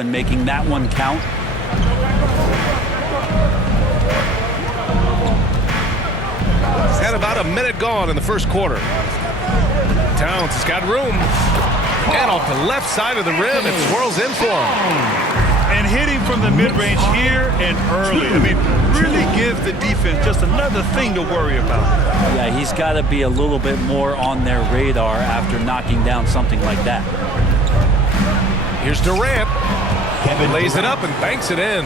and making that one count. Had about a minute gone in the first quarter. Towns has got room. And off the left side of the rim, it swirls in for him. And hitting from the mid-range here and early. I mean, really gives the defense just another thing to worry about. Yeah, he's got to be a little bit more on their radar after knocking down something like that. Here's Durant. Kevin lays it up and banks it in.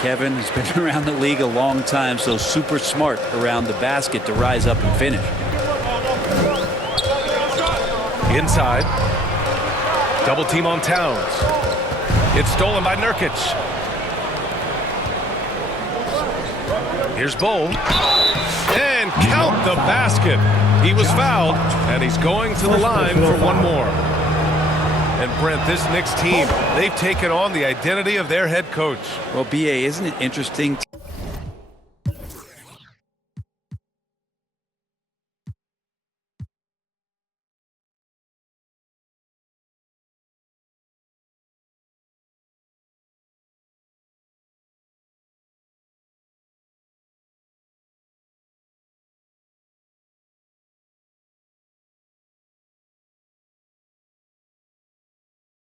Kevin has been around the league a long time, so super smart around the basket to rise up and finish. Inside. Double team on Towns. It's stolen by Nurkic. Here's Bowl. And count the basket. He was fouled, and he's going to the line for one more. And Brent, this Knicks team, they've taken on the identity of their head coach. Well, B.A., isn't it interesting?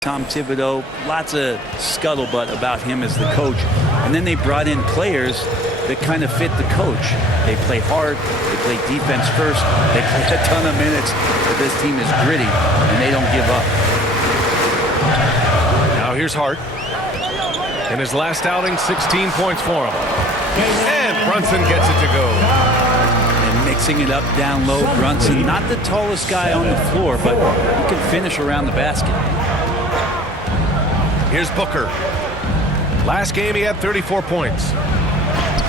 Tom Thibodeau, lots of scuttlebutt about him as the coach. And then they brought in players that kind of fit the coach. They play hard, they play defense first, they play a ton of minutes, but this team is gritty and they don't give up. Now here's Hart. In his last outing, 16 points for him. And Brunson gets it to go. And mixing it up down low, Brunson, not the tallest guy on the floor, but he can finish around the basket. Here's Booker. Last game he had 34 points.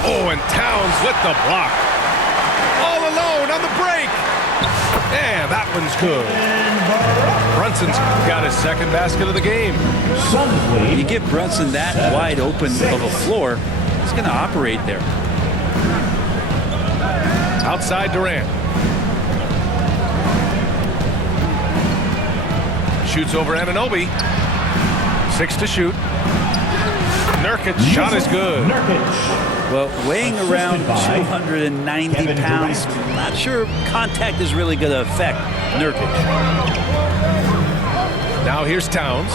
Oh, and Towns with the block. All alone on the break. And that one's good. Brunson's got his second basket of the game. You give Brunson that wide open of a floor, he's going to operate there. Outside Durant. Shoots over Anunoby. 6 to shoot. Nurkic shot is good. Well, weighing around 290 pounds, not sure contact is really going to affect Nurkic. Now here's Towns.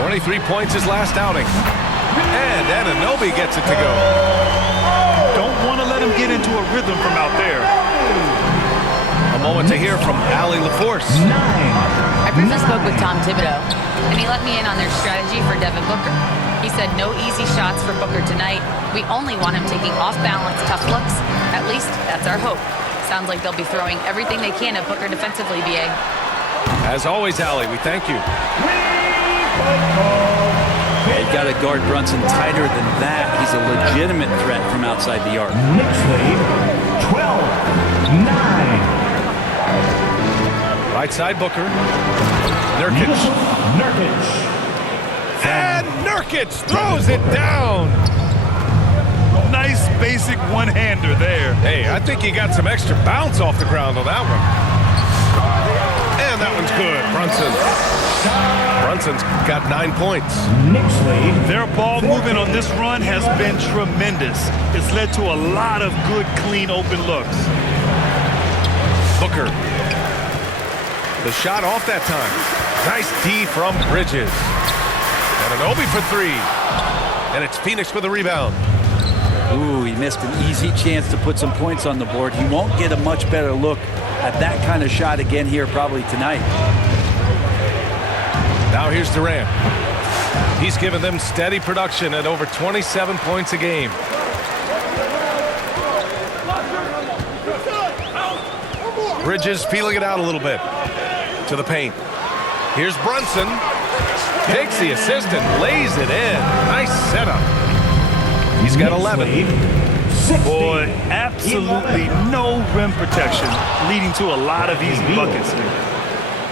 23 points his last outing. And Anunoby gets it to go. Don't want to let him get into a rhythm from out there. A moment to hear from Allie LaForce. I briefly spoke with Tom Thibodeau, and he let me in on their strategy for Devin Booker. He said no easy shots for Booker tonight. We only want him taking off-balance tough looks. At least that's our hope. Sounds like they'll be throwing everything they can at Booker defensively, B.A. As always, Allie, we thank you. They've got to guard Brunson tighter than that. He's a legitimate threat from outside the arc. Knicks lead 12-9. Right side Booker. Nurkic. And Nurkic throws it down. Nice basic one-hander there. Hey, I think he got some extra bounce off the ground on that one. And that one's good. Brunson's got 9 points. Their ball movement on this run has been tremendous. It's led to a lot of good, clean, open looks. Booker. The shot off that time. Nice D from Bridges. Anunoby for 3. And it's Phoenix with a rebound. Ooh, he missed an easy chance to put some points on the board. He won't get a much better look at that kind of shot again here probably tonight. Now here's Durant. He's given them steady production at over 27 points a game. Bridges feeling it out a little bit. To the paint. Here's Brunson. Takes the assist and lays it in. Nice setup. He's got 11. Boy, absolutely no rim protection, leading to a lot of easy buckets here.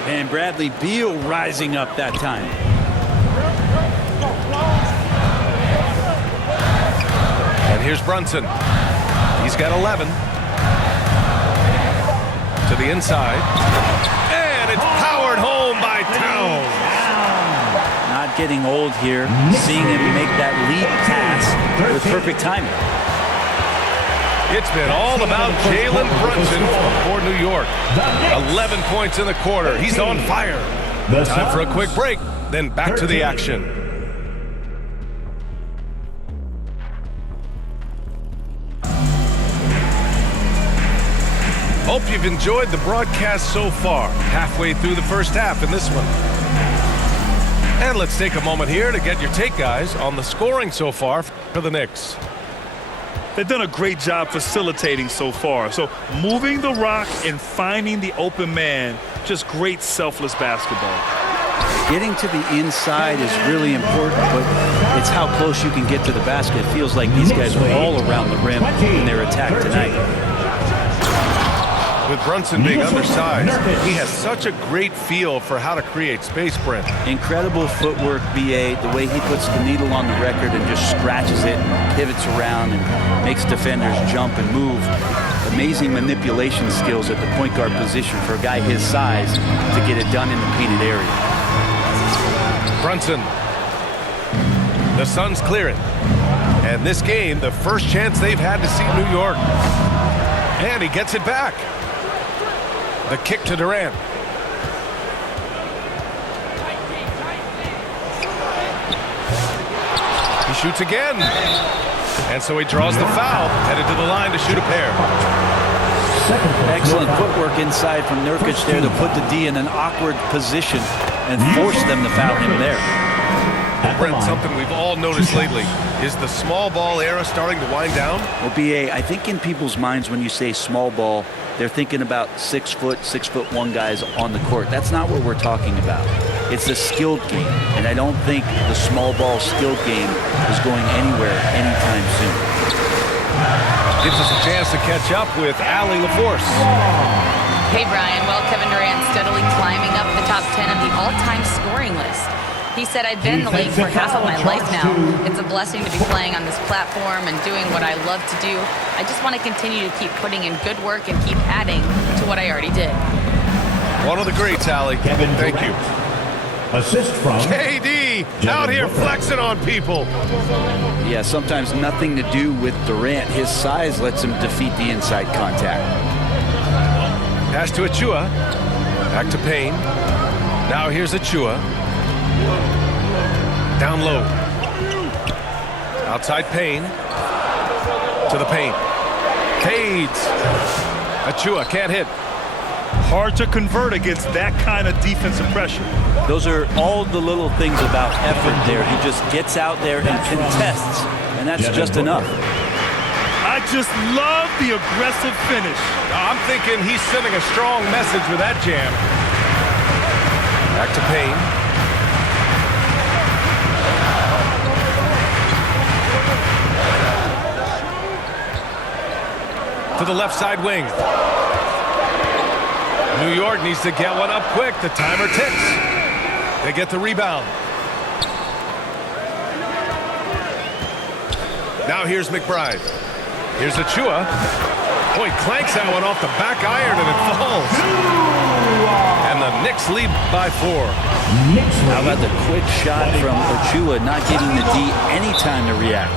And Bradley Beal rising up that time. And here's Brunson. He's got 11. To the inside. And it's powered home by Towns. getting old here, seeing him make that lead pass with perfect timing. It's been all about Jalen Brunson for New York. 11 points in the quarter. He's on fire. Time for a quick break, then back to the action. Hope you've enjoyed the broadcast so far. Halfway through the first half in this one. And let's take a moment here to get your take, guys, on the scoring so far for the Knicks. They've done a great job facilitating so far. So moving the rock and finding the open man, just great selfless basketball. Getting to the inside is really important, but it's how close you can get to the basket. It feels like these guys were all around the rim in their attack tonight. With Brunson being undersized, he has such a great feel for how to create space, Brent. Incredible footwork, BA, the way he puts the needle on the record and just scratches it, pivots around, and makes defenders jump and move. Amazing manipulation skills at the point guard position for a guy his size to get it done in the painted area. Brunson. The Suns clear it. And this game, the first chance they've had to see New York. And he gets it back. The kick to Durant. He shoots again. And so he draws the foul, headed to the line to shoot a pair. Excellent footwork inside from Nurkic there to put the D in an awkward position and force them to foul him there. Brent, something we've all noticed lately is the small ball era starting to wind down. Well, BA, I think in people's minds when you say small ball, they're thinking about 6'1" guys on the court. That's not what we're talking about. It's a skilled game, and I don't think the small ball skilled game is going anywhere anytime soon. Gives us a chance to catch up with Allie LaForce. Hey, Brian. Well, Kevin Durant steadily climbing up the top 10 of the all-time scoring list. He said, I've been in the league for half of my life now. It's a blessing to be playing on this platform and doing what I love to do. I just want to continue to keep putting in good work and keep adding to what I already did. One of the greats, Allie. Thank you. Assist from KD out here flexing on people. Yeah, sometimes nothing to do with Durant. His size lets him defeat the inside contact. Pass to Achua. Back to Payne. Now here's Achua. Down low. Outside Payne. To the paint. Fades. Achua can't hit. Hard to convert against that kind of defensive pressure. Those are all the little things about effort there. He just gets out there and contests, and that's just enough. I just love the aggressive finish. I'm thinking he's sending a strong message with that jam. Back to Payne. To the left side wing. New York needs to get one up quick. The timer ticks. They get the rebound. Now here's McBride. Here's Achua. Boy, clanks that one off the back iron and it falls. And the Knicks lead by 4. How about the quick shot from Achua, not giving the D any time to react.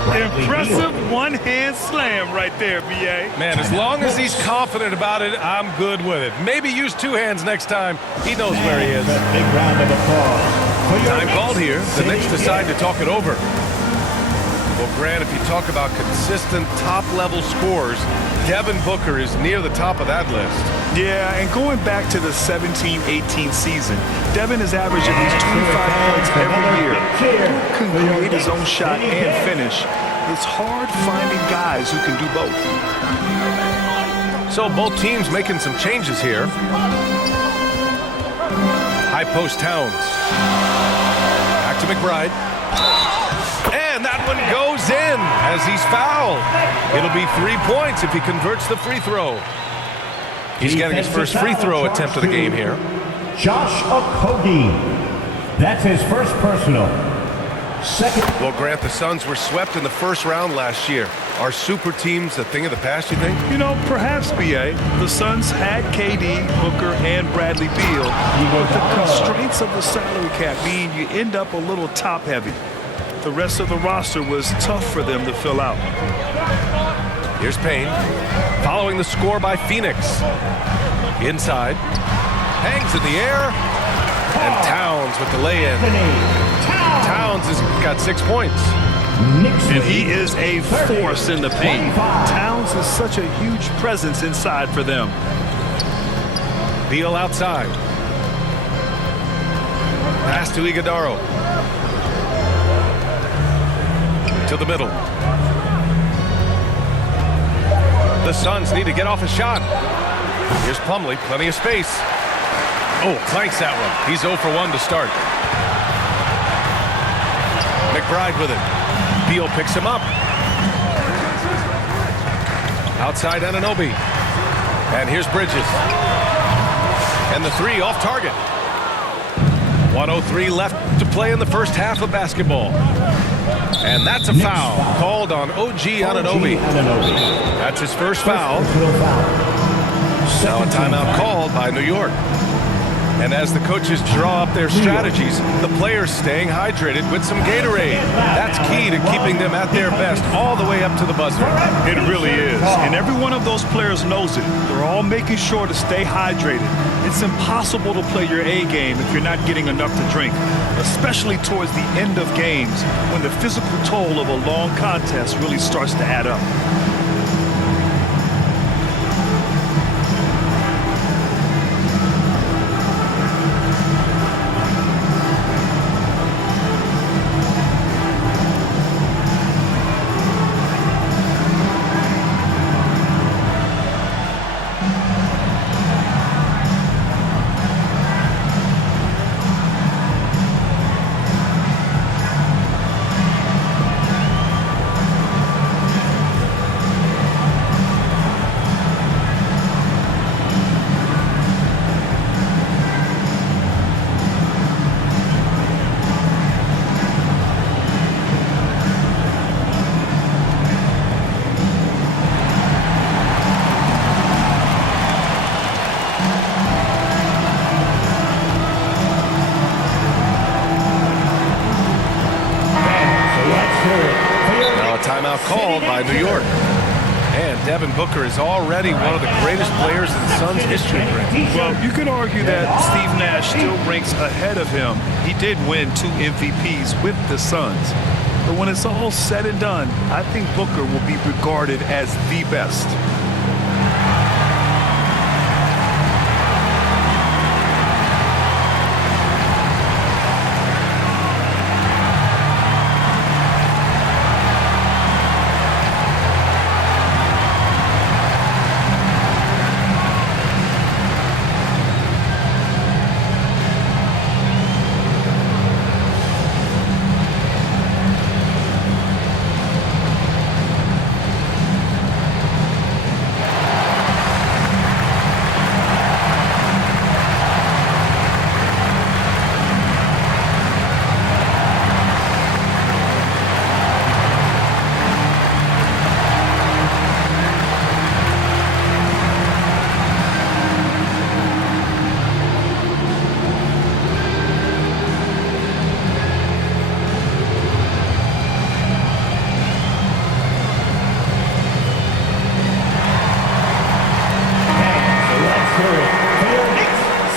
Impressive one-hand slam right there, B.A. Man, as long as he's confident about it, I'm good with it. Maybe use 2 hands next time. He knows where he is. Big round of applause. Time called here. The Knicks decide to talk it over. Well, Grant, if you talk about consistent top-level scores, Devin Booker is near the top of that list. Yeah, and going back to the 17-18 season, Devin has averaged at least 25 points every year. Who can create his own shot and finish? It's hard finding guys who can do both. So both teams making some changes here. High post Towns. Back to McBride. And that one goes in as he's fouled. It'll be 3 points if he converts the free throw. He's getting his first free throw attempt of the game here. Josh Okogie. That's his first personal. Second. Well, Grant, the Suns were swept in the first round last year. Are super teams a thing of the past, you think? You know, perhaps, B.A. The Suns had KD, Booker, and Bradley Beal, but the constraints of the salary cap mean you end up a little top-heavy. The rest of the roster was tough for them to fill out. Here's Payne, following the score by Phoenix. Inside, hangs in the air, and Towns with the lay-in. Towns has got 6 points. And he is a force in the paint. Towns is such a huge presence inside for them. Beal outside. Pass to Iguodaro. To the middle. The Suns need to get off a shot. Here's Plumlee, plenty of space. Oh, clanks that one. He's 0 for 1 to start. McBride with it. Beal picks him up. Outside Anunoby. And here's Bridges. And the 3 off target. 1:03 left to play in the first half of basketball. And that's a foul called on OG Anunoby. That's his first foul. Now a timeout called by New York. And as the coaches draw up their strategies, the players staying hydrated with some Gatorade. That's key to keeping them at their best all the way up to the buzzer. It really is. And every one of those players knows it. They're all making sure to stay hydrated. It's impossible to play your A game if you're not getting enough to drink, especially towards the end of games when the physical toll of a long contest really starts to add up. Timeout called by New York. And Devin Booker is already one of the greatest players in Suns history. Well, you could argue that Steve Nash still ranks ahead of him. He did win 2 MVPs with the Suns. But when it's all said and done, I think Booker will be regarded as the best.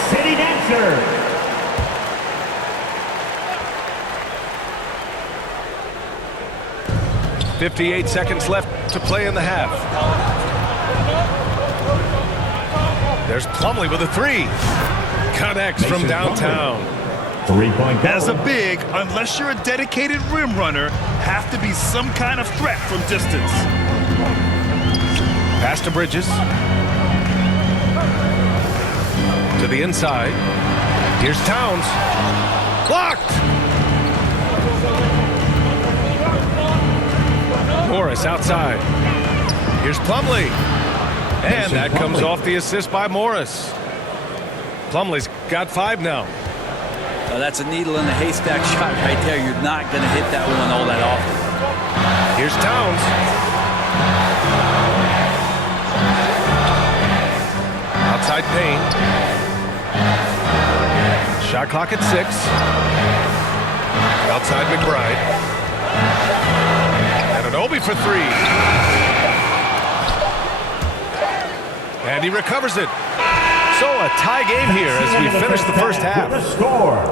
City Dancer. 58 seconds left to play in the half. There's Plumlee with a 3. Connects from downtown. 3-point. As a big, unless you're a dedicated rim runner, have to be some kind of threat from distance. Pass to Bridges. To the inside. Here's Towns. Blocked! Morris outside. Here's Plumlee. And that comes off the assist by Morris. Plumlee's got 5 now. That's a needle in the haystack shot right there. You're not going to hit that one all that often. Here's Towns. Outside Payne. Shot clock at 6. Outside McBride. And an Obi for 3. And he recovers it. So a tie game here as we finish the first half.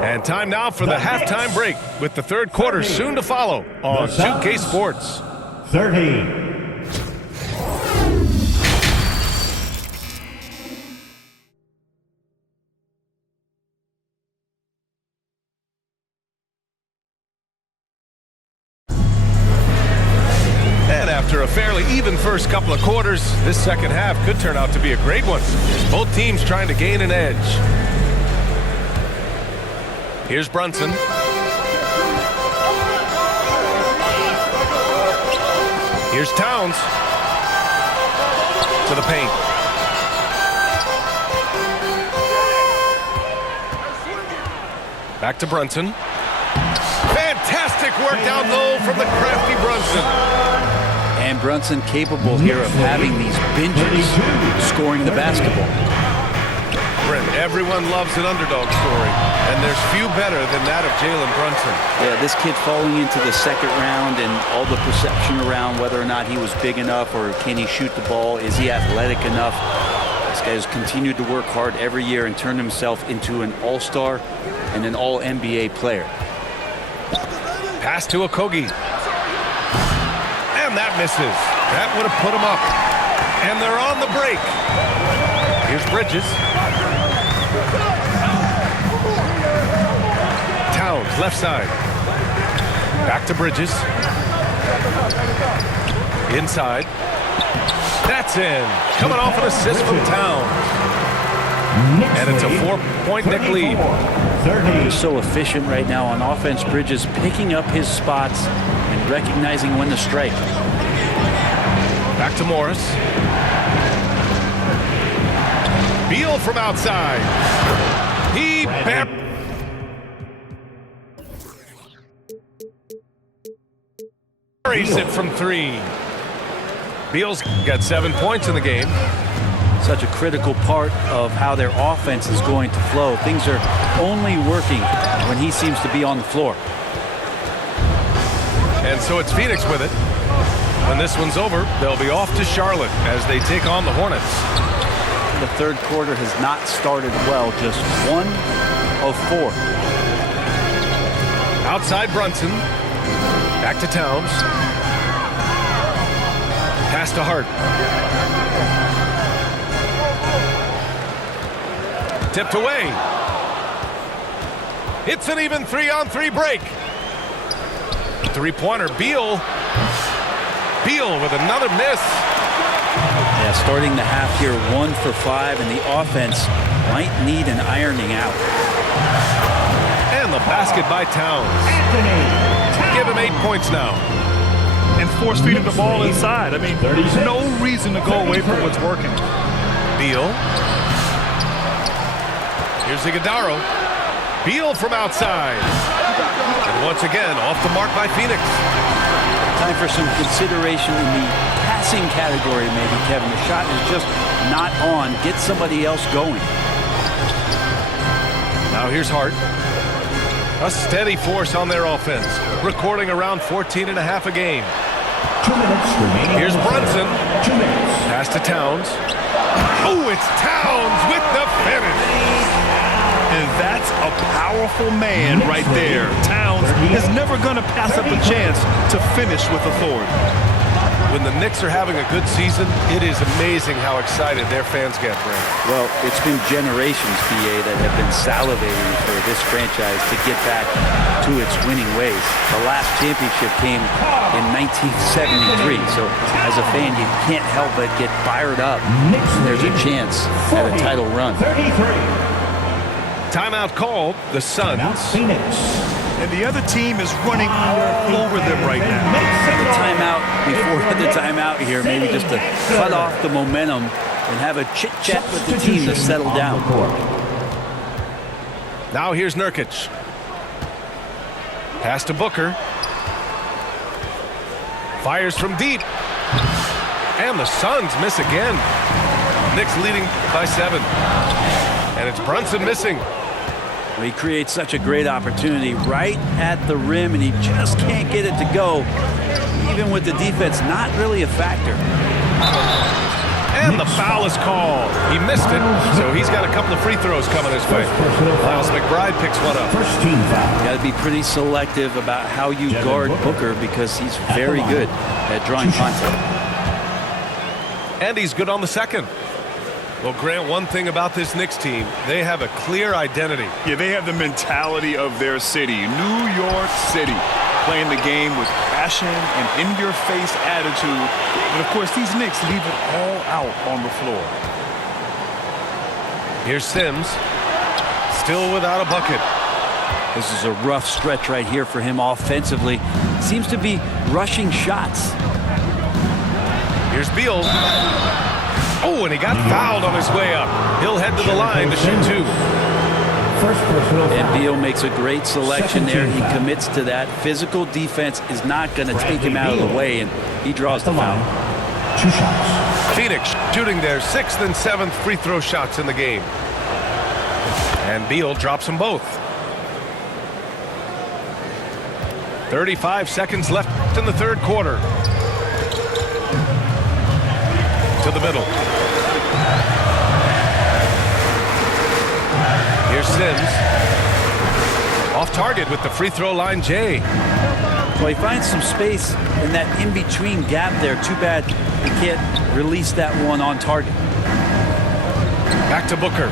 And time now for the halftime break with the third quarter soon to follow on 2K Sports. 30. After a fairly even first couple of quarters, this second half could turn out to be a great one. Both teams trying to gain an edge. Here's Brunson. Here's Towns. To the paint. Back to Brunson. Fantastic work down low from the crafty Brunson. And Brunson capable here of having these binges, scoring the basketball. Brent, everyone loves an underdog story, and there's few better than that of Jalen Brunson. Yeah, this kid falling into the second round and all the perception around whether or not he was big enough or can he shoot the ball, is he athletic enough? This guy has continued to work hard every year and turned himself into an all-star and an all-NBA player. Pass to Okogie. And that misses. That would have put him up. And they're on the break. Here's Bridges. Towns, left side. Back to Bridges. Inside. That's in. Coming off an assist from Towns. And it's a 4-point Knick lead. He's so efficient right now on offense. Bridges picking up his spots and recognizing when to strike. Back to Morris. Beal from outside. He buries it from 3. Beal's got 7 points in the game. Such a critical part of how their offense is going to flow. Things are only working when he seems to be on the floor. And so it's Phoenix with it. When this one's over, they'll be off to Charlotte as they take on the Hornets. The third quarter has not started well, just 1 of 4. Outside Brunson. Back to Towns. Pass to Hart. Tipped away. It's an even 3-on-3 break. 3-pointer. Beal with another miss. Yeah, starting the half here 1 for 5, and the offense might need an ironing out. And the basket by Towns. Give him 8 points now. And force-feeding the ball inside. I mean, there's no reason to go away from what's working. Beal. Here's Iguodaro. Beal from outside. And once again, off the mark by Phoenix. Time for some consideration in the passing category, maybe, Kevin. The shot is just not on. Get somebody else going. Now here's Hart. A steady force on their offense, recording around 14.5 a game. 2 minutes remaining. Here's Brunson. 2 minutes. Pass to Towns. Oh, it's Towns with the finish. And that's a powerful man right there. Towns is never going to pass up a chance to finish with authority. When the Knicks are having a good season, it is amazing how excited their fans get, Brent. Well, it's been generations, BA, that have been salivating for this franchise to get back to its winning ways. The last championship came in 1973, so as a fan, you can't help but get fired up. There's a chance at a title run. 33. Timeout called. The Suns. Phoenix. And the other team is running all over them right now. The timeout before the timeout here, maybe just to cut off the momentum and have a chit-chat with the team to settle down. Now here's Nurkic. Pass to Booker. Fires from deep. And the Suns miss again. Knicks leading by 7. And it's Brunson missing. He creates such a great opportunity right at the rim, and he just can't get it to go. Even with the defense not really a factor. And the foul is called. He missed it, so he's got a couple of free throws coming his way. Miles McBride picks one up. First team foul. You got to be pretty selective about how you guard Booker because he's very good at drawing contact. And he's good on the second. Well, Grant, one thing about this Knicks team, they have a clear identity. Yeah, they have the mentality of their city, New York City, playing the game with passion and in-your-face attitude. And, of course, these Knicks leave it all out on the floor. Here's Sims, still without a bucket. This is a rough stretch right here for him offensively. Seems to be rushing shots. Here's Beal. Oh, and he got fouled on his way up. He'll head to the line to shoot 2. First personal foul. And Beal makes a great selection there. He commits to that. Physical defense is not going to take him out of the way, and he draws the foul. 2 shots. Phoenix shooting their 6th and 7th free throw shots in the game. And Beal drops them both. 35 seconds left in the third quarter. To the middle. Here's Sims. Off target with the free throw line, Jay. Well, he finds some space in that in-between gap there. Too bad he can't release that one on target. Back to Booker.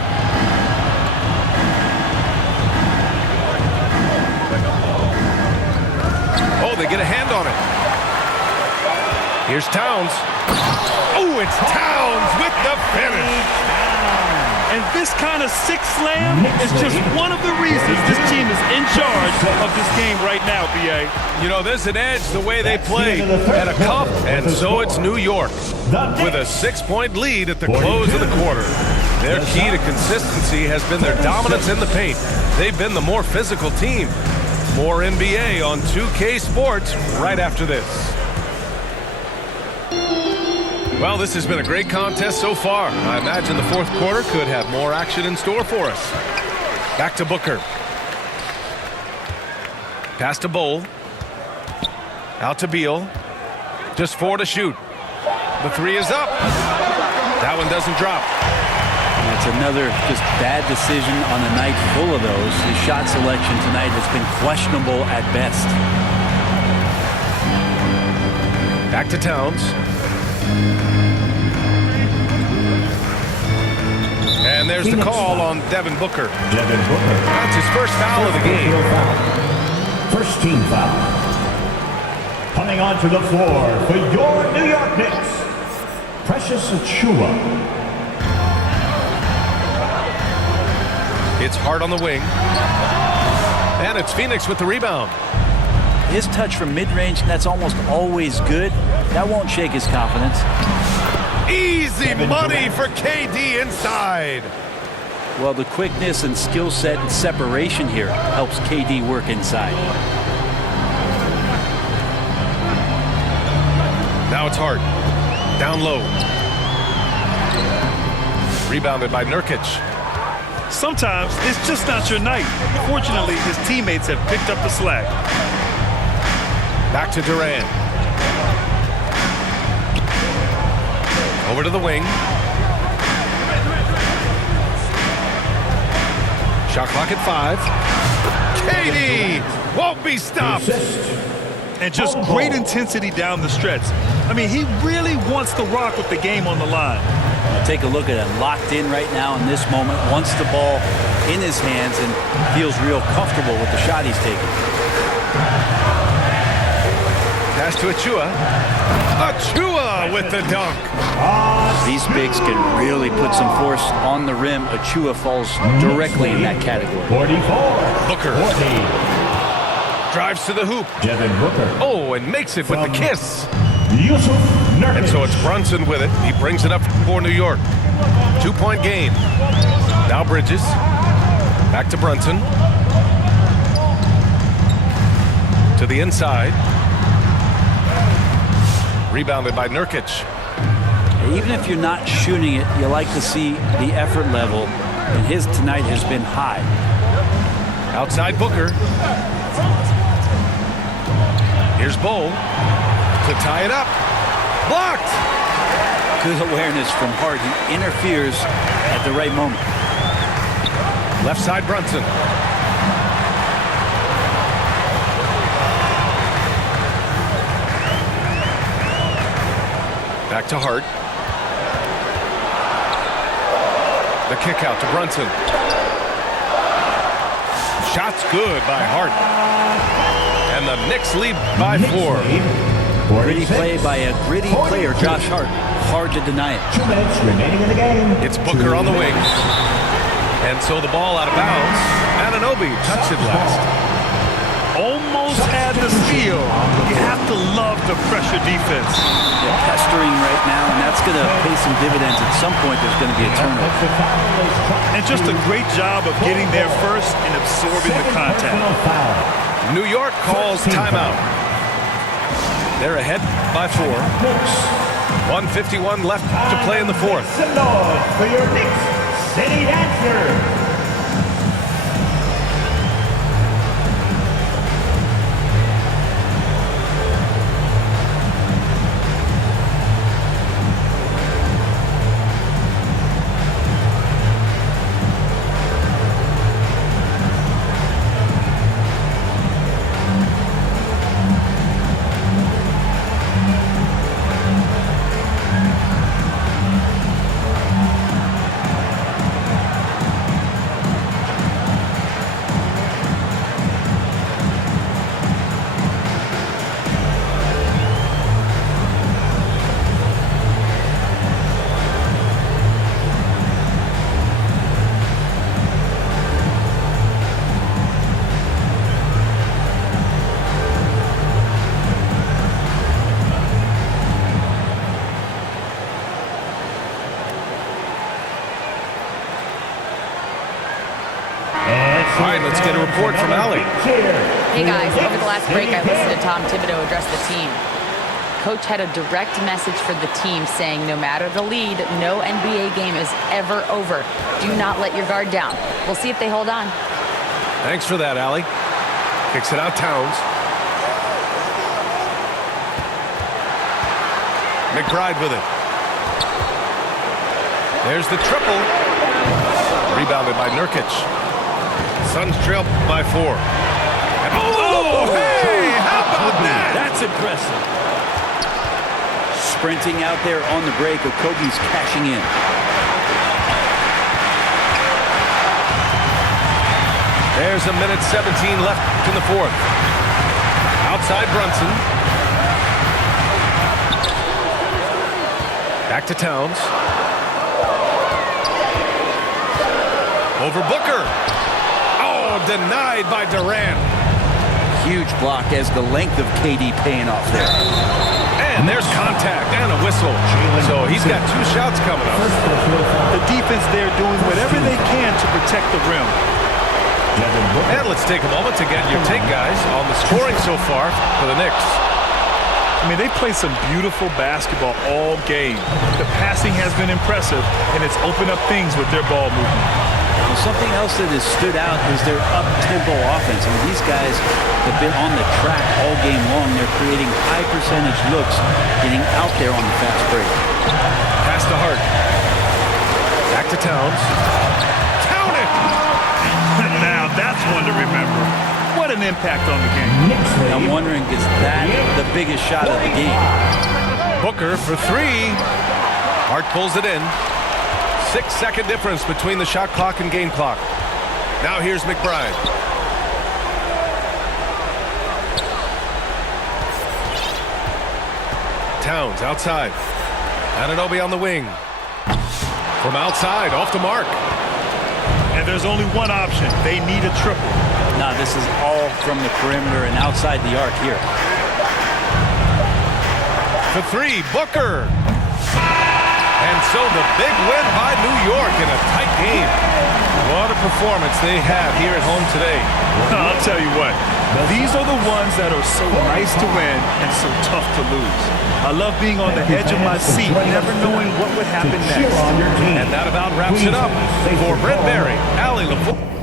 Oh, they get a hand on it. Here's Towns. Oh, it's Towns with the finish. And this kind of six slam is just one of the reasons this team is in charge of this game right now, B.A. You know, there's an edge the way they play at a cup, and so it's New York with a 6-point lead at the close of the quarter. Their key to consistency has been their dominance in the paint. They've been the more physical team. More NBA on 2K Sports right after this. Well, this has been a great contest so far. I imagine the fourth quarter could have more action in store for us. Back to Booker. Pass to Bowl. Out to Beal. Just 4 to shoot. The 3 is up. That one doesn't drop. It's another just bad decision on a night full of those. His shot selection tonight has been questionable at best. Back to Towns. And there's the call on Devin Booker. Devin Booker. That's his first foul of the game. First team foul. Coming onto the floor for your New York Knicks, Precious Achiuwa. It's Hart on the wing. And it's Phoenix with the rebound. His touch from mid-range, that's almost always good. That won't shake his confidence. Easy money for KD inside. Well, the quickness and skill set and separation here helps KD work inside. Now it's Hart. Down low. Rebounded by Nurkic. Sometimes it's just not your night. Fortunately, his teammates have picked up the slack. Back to Durant. Over to the wing. Shot clock at 5. KD won't be stopped. And just great intensity down the stretch. I mean, he really wants to rock with the game on the line. Take a look at it. Locked in right now in this moment. Wants the ball in his hands and feels real comfortable with the shot he's taking. Pass to Achiuwa. Achiuwa with the dunk. These bigs can really put some force on the rim. Achiuwa falls directly in that category. 44. Booker. 40. Drives to the hoop. Devin Booker. Oh, and makes it with the kiss. Yusuf Nurkic. And so it's Brunson with it. He brings it up for New York. 2-point game. Now Bridges. Back to Brunson. To the inside. Rebounded by Nurkic. Even if you're not shooting it, you like to see the effort level, and his tonight has been high. Outside Booker. Here's Bull to tie it up. Blocked. Good awareness from Hart. He interferes at the right moment. Left side Brunson. Back to Hart. The kick out to Brunson. Shot's good by Hart. And the Knicks lead by 4. Gritty play by a gritty player, Josh Hart. Hard to deny it. 2 minutes remaining in the game. It's Booker on the wing. And so the ball out of bounds. Anunoby touched it last. Almost had the steal. You have to love the pressure defense. They're pestering right now, and that's going to pay some dividends. At some point, there's going to be a turnover. And just a great job of getting there first and absorbing the contact. New York calls timeout. They're ahead by 4. 1:51 left to play in the 4th. Some noise for your Knicks City Dancer. All right, let's get a report from Allie. Hey guys, over the last break I listened to Tom Thibodeau address the team. Coach had a direct message for the team saying no matter the lead, no NBA game is ever over. Do not let your guard down. We'll see if they hold on. Thanks for that, Allie. Kicks it out Towns. McBride with it. There's the triple. Rebounded by Nurkic. Suns trail by 4. Oh, hey! How about that? That's impressive. Sprinting out there on the break. Okogie's cashing in. There's a minute 17 left in the 4th. Outside Brunson. Back to Towns. Over Booker. Oh, denied by Durant. Huge block as the length of KD paying off there. And there's contact and a whistle. So he's got 2 shots coming up. The defense there doing whatever they can to protect the rim. And let's take a moment to get your take, guys, on the scoring so far for the Knicks. I mean, they play some beautiful basketball all game. The passing has been impressive, and it's opened up things with their ball movement. Well, something else that has stood out is their up-tempo offense. I mean, these guys have been on the track all game long. They're creating high-percentage looks, getting out there on the fast break. Pass to Hart. Back to Towns. Count it! Now, that's one to remember. What an impact on the game. I'm wondering, is that the biggest shot of the game? Booker for 3. Hart pulls it in. 6-second difference between the shot clock and game clock. Now here's McBride. Towns outside. Anunoby on the wing. From outside, off the mark. And there's only one option. They need a triple. Now, this is all from the perimeter and outside the arc here. For 3, Booker. And so the big win by New York in a tight game. What a performance they have here at home today. I'll tell you what, These are the ones that are so nice to win and so tough to lose. I love being on the edge of my seat, never knowing what would happen next. And that about wraps it up. For Brent Barry, Allie LaFleur.